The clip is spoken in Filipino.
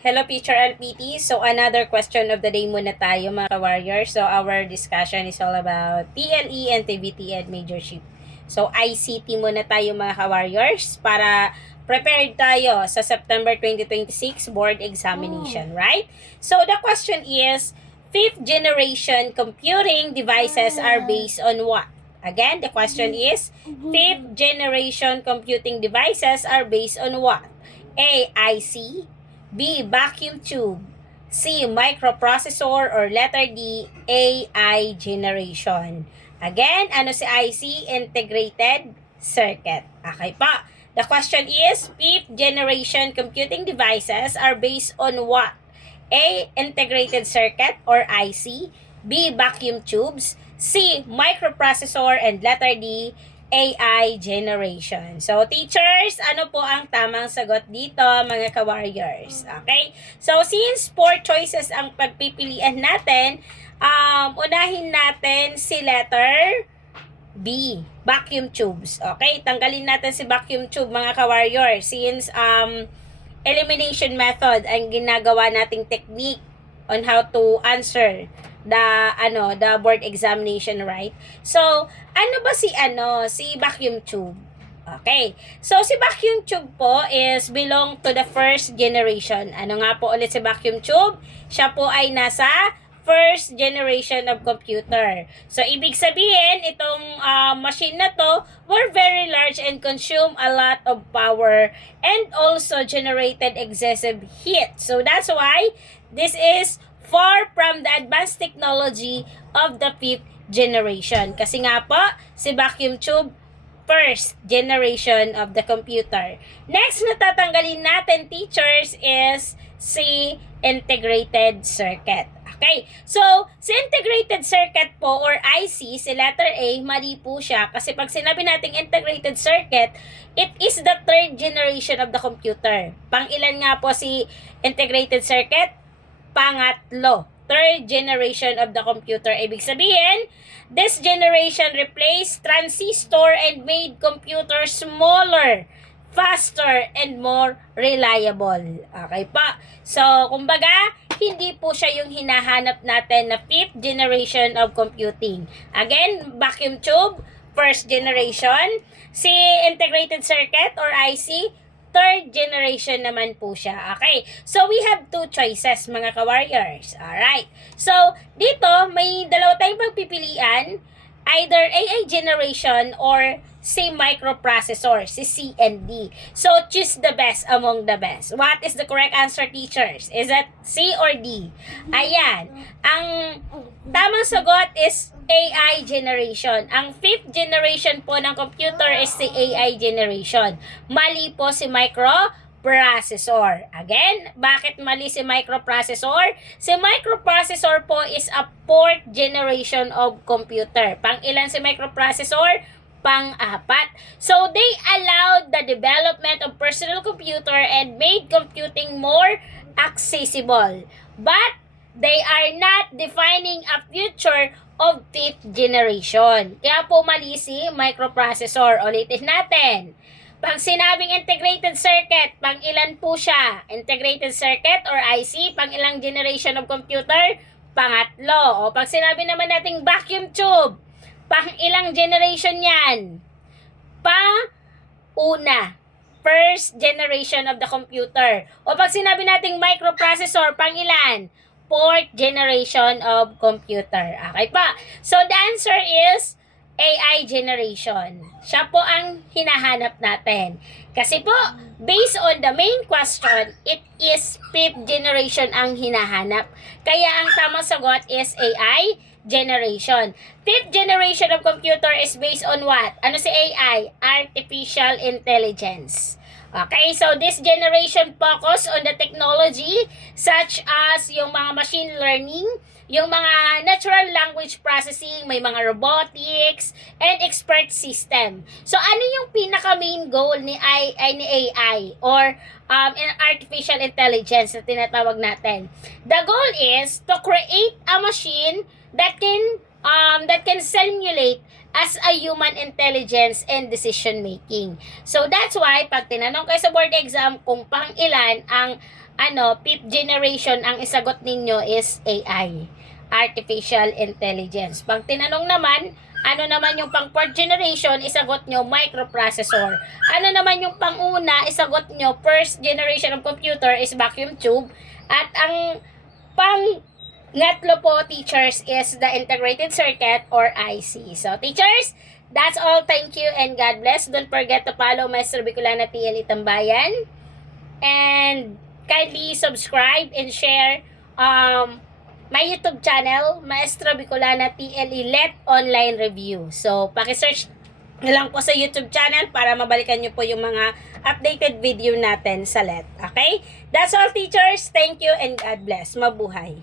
Hello, Future LPT. So, another question of the day muna tayo, mga ka-warriors. So, our discussion is all about TLE and TVT and majorship. So, ICT muna tayo, mga ka-warriors, para prepared tayo sa September 2026 board examination, right? So, the question is, fifth generation computing devices are based on what? Again, the question is, fifth generation computing devices are based on what? A. IC, B. Vacuum tube, C. Microprocessor, or letter D. AI generation. Again, ano si IC? Integrated Circuit. Okay pa. The question is, fifth generation computing devices are based on what? A. Integrated Circuit or IC, B. Vacuum tubes, C. Microprocessor, and letter D. AI generation. So, teachers, ano po ang tamang sagot dito, mga ka-warriors? Okay? So, since 4 choices ang pagpipilian natin, unahin natin si letter B, vacuum tubes. Okay? Tanggalin natin si vacuum tube, mga ka-warriors, since elimination method ang ginagawa nating technique on how to answer the board examination, right? So, ano ba si vacuum tube? Okay. So, si vacuum tube po is belong to the first generation. Ano nga po ulit si vacuum tube? Siya po ay nasa first generation of computer. So, ibig sabihin, itong machine na to were very large and consume a lot of power and also generated excessive heat. So, that's why this is far from the advanced technology of the fifth generation. Kasi nga po, si vacuum tube, first generation of the computer. Next na tatanggalin natin, teachers, is si integrated circuit. Okay, so, si integrated circuit po or IC, si letter A, mali po siya. Kasi pag sinabi nating integrated circuit, it is the third generation of the computer. Pang-ilan nga po si integrated circuit? Pangatlo, third generation of the computer. Ibig sabihin, this generation replaced transistor and made computer smaller, faster, and more reliable. Okay pa? So, kumbaga, hindi po siya yung hinahanap natin na fifth generation of computing. Again, vacuum tube, first generation. Si integrated circuit or IC, third generation naman po siya. Okay. So, we have 2 choices, mga ka-warriors. Alright. So, dito, may dalawa tayong pagpipilian. Either AI generation or si microprocessor, si C and D. So, choose the best among the best. What is the correct answer, teachers? Is that C or D? Ayan. Ang tamang sagot is AI generation. Ang fifth generation po ng computer is si AI generation. Mali po si microprocessor. Again, bakit mali si microprocessor? Si microprocessor po is a fourth generation of computer. Pang-ilan si microprocessor? Pang-apat. So, they allowed the development of personal computer and made computing more accessible. But, they are not defining a future of fifth generation. Kaya po mali si microprocessor. Ulitin natin. Pag sinabing integrated circuit, pang ilan po siya? Integrated circuit or IC, pang ilang generation of computer? Pangatlo. O pag sinabi naman nating vacuum tube, pang ilang generation yan? Pang-una. First generation of the computer. O pag sinabi nating microprocessor, pang ilan? Fourth generation of computer. Okay pa. So, the answer is AI generation. Siya po ang hinahanap natin. Kasi po, based on the main question, it is fifth generation ang hinahanap. Kaya ang tamang sagot is AI generation. Fifth generation of computer is based on what? Ano si AI? Artificial intelligence. Okay, so this generation focus on the technology such as yung mga machine learning, yung mga natural language processing, may mga robotics, and expert system. So, ano yung pinaka-main goal ni AI or artificial intelligence na tinatawag natin? The goal is to create a machine that can simulate as a human intelligence and decision making. So that's why pag tinanong kayo sa board exam kung pang ilan ang fifth generation, ang isagot ninyo is AI, Artificial Intelligence. Pag tinanong naman, ano naman yung pang fourth generation, isagot nyo microprocessor. Ano naman yung pang-una, isagot nyo first generation of computer is vacuum tube. At ang pang-ngatlo po, teachers, is the integrated circuit or IC. So, teachers, that's all. Thank you and God bless. Don't forget to follow Maestro Bicolana PLE Tambayan. And kindly subscribe and share my YouTube channel, Maestro Bicolana PLE Let Online Review. So, paki-search na lang po sa YouTube channel para mabalikan nyo po yung mga updated video natin sa Let. Okay? That's all, teachers. Thank you and God bless. Mabuhay.